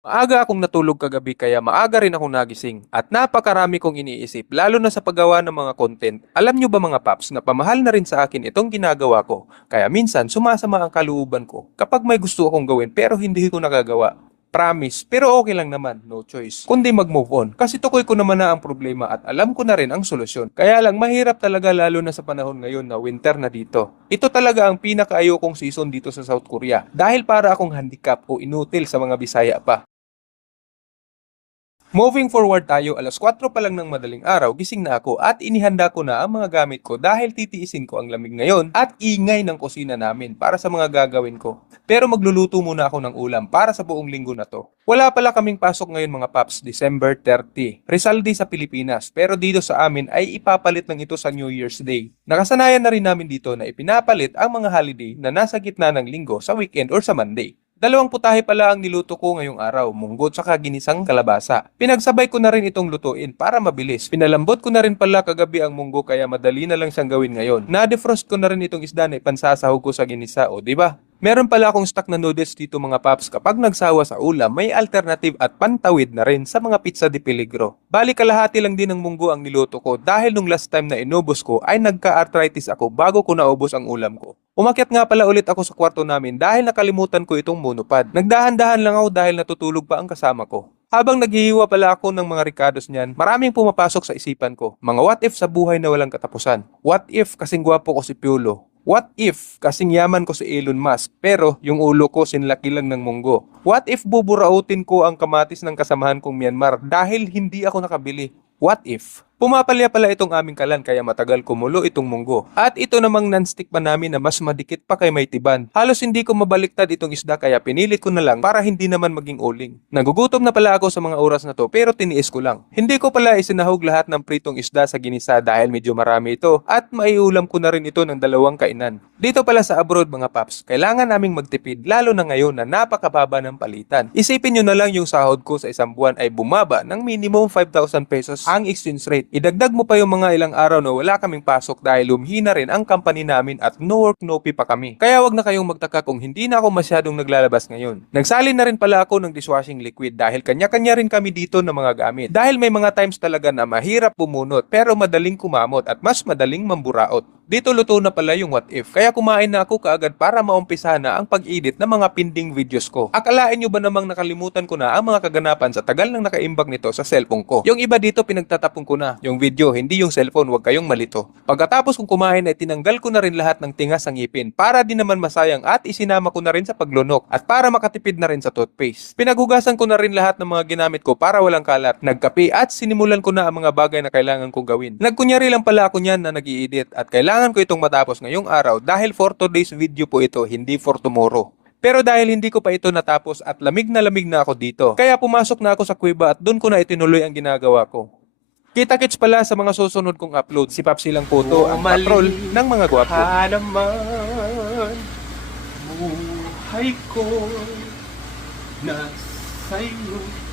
Maaga akong natulog kagabi kaya maaga rin akong nagising at napakarami kong iniisip lalo na sa paggawa ng mga content. Alam nyo ba mga paps na pamahal na rin sa akin itong ginagawa ko kaya minsan sumasama ang kalooban ko kapag may gusto akong gawin pero hindi ko nakagawa. Promise, pero okay lang naman, no choice. Kundi mag-move on kasi tukoy ko naman na ang problema at alam ko na rin ang solusyon. Kaya lang mahirap talaga lalo na sa panahon ngayon na winter na dito. Ito talaga ang pinakaayokong season dito sa South Korea dahil para akong handicap o inutil sa mga Bisaya pa. Moving forward tayo, alas 4 pa lang ng madaling araw, gising na ako at inihanda ko na ang mga gamit ko dahil titiisin ko ang lamig ngayon at ingay ng kusina namin para sa mga gagawin ko. Pero magluluto muna ako ng ulam para sa buong linggo na to. Wala pala kaming pasok ngayon mga paps, December 30. Rizal Day sa Pilipinas, pero dito sa amin ay ipapalit lang ito sa New Year's Day. Nakasanayan na rin namin dito na ipinapalit ang mga holiday na nasa gitna ng linggo sa weekend or sa Monday. Dalawang putahe pala ang niluto ko ngayong araw, munggo tsaka ginisang kalabasa. Pinagsabay ko na rin itong lutuin para mabilis. Pinalambot ko na rin pala kagabi ang munggo kaya madali na lang siyang gawin ngayon. Na-defrost ko na rin itong isda na ipansasahog ko sa ginisa, o diba? Meron pala akong stock na noodles dito mga paps kapag nagsawa sa ulam, may alternative at pantawid na rin sa mga pizza de peligro. Bali kalahati lang din ng munggo ang niluto ko dahil nung last time na inubos ko ay nagka-arthritis ako bago ko naubos ang ulam ko. Umakyat nga pala ulit ako sa kwarto namin dahil nakalimutan ko itong monopod. Nagdahan-dahan lang ako dahil natutulog pa ang kasama ko. Habang naghihiwa pala ako ng mga rikados niyan, maraming pumapasok sa isipan ko. Mga what if sa buhay na walang katapusan. What if kasing gwapo ko si Piolo. What if kasing yaman ko si Elon Musk pero yung ulo ko sinlaki lang ng munggo. What if buburautin ko ang kamatis ng kasamahan kong Myanmar dahil hindi ako nakabili. What if? Pumapalya pala itong aming kalan kaya matagal kumulo itong munggo. At ito namang non-stick pa namin na mas madikit pa kay may tiban. Halos hindi ko mabaliktad itong isda kaya pinilit ko na lang para hindi naman maging uling. Nagugutom na pala ako sa mga oras na to pero tiniis ko lang. Hindi ko pala isinahog lahat ng pritong isda sa ginisa dahil medyo marami ito at maiulam ko na rin ito ng dalawang kainan. Dito pala sa abroad mga paps, kailangan naming magtipid lalo na ngayon na napakababa ng palitan. Isipin nyo na lang yung sahod ko sa isang buwan ay bumaba ng minimum 5,000 pesos ang exchange rate. Idagdag mo pa yung mga ilang araw na wala kaming pasok dahil lumhina rin ang company namin at no work no pay pa kami. Kaya wag na kayong magtaka kung hindi na ako masyadong naglalabas ngayon. Nagsali na rin pala ako ng dishwashing liquid dahil kanya-kanya rin kami dito ng mga gamit. Dahil may mga times talaga na mahirap bumunot pero madaling kumamot at mas madaling mamburaot. Dito luto na pala yung what if. Kaya kumain na ako kaagad para maumpisa na ang pag-edit ng mga pending videos ko. Akalain nyo ba namang nakalimutan ko na ang mga kaganapan sa tagal ng nakaimbak nito sa cellphone ko? Yung iba dito pinagtatapon ko na. Yung video, hindi yung cellphone, huwag kayong malito. Pagkatapos kong kumain ay tinanggal ko na rin lahat ng tinga sa ngipin para di naman masayang at isinama ko na rin sa paglunok at para makatipid na rin sa toothpaste. Pinaghugasan ko na rin lahat ng mga ginamit ko para walang kalat. Nagkape at sinimulan ko na ang mga bagay na kailangan kong gawin. Nagkunyari lang pala ako niyan na nag-i-edit at kailangan ko itong matapos ngayong araw dahil for today's video po ito, hindi for tomorrow. Pero dahil hindi ko pa ito natapos at lamig na ako dito, kaya pumasok na ako sa kuweba at doon ko na itinuloy ang ginagawa ko. Kita-kits pala sa mga susunod kong upload, si Papsilang Photo, ang patrol ng mga gwapo. naman, buhay ko na sa'yo.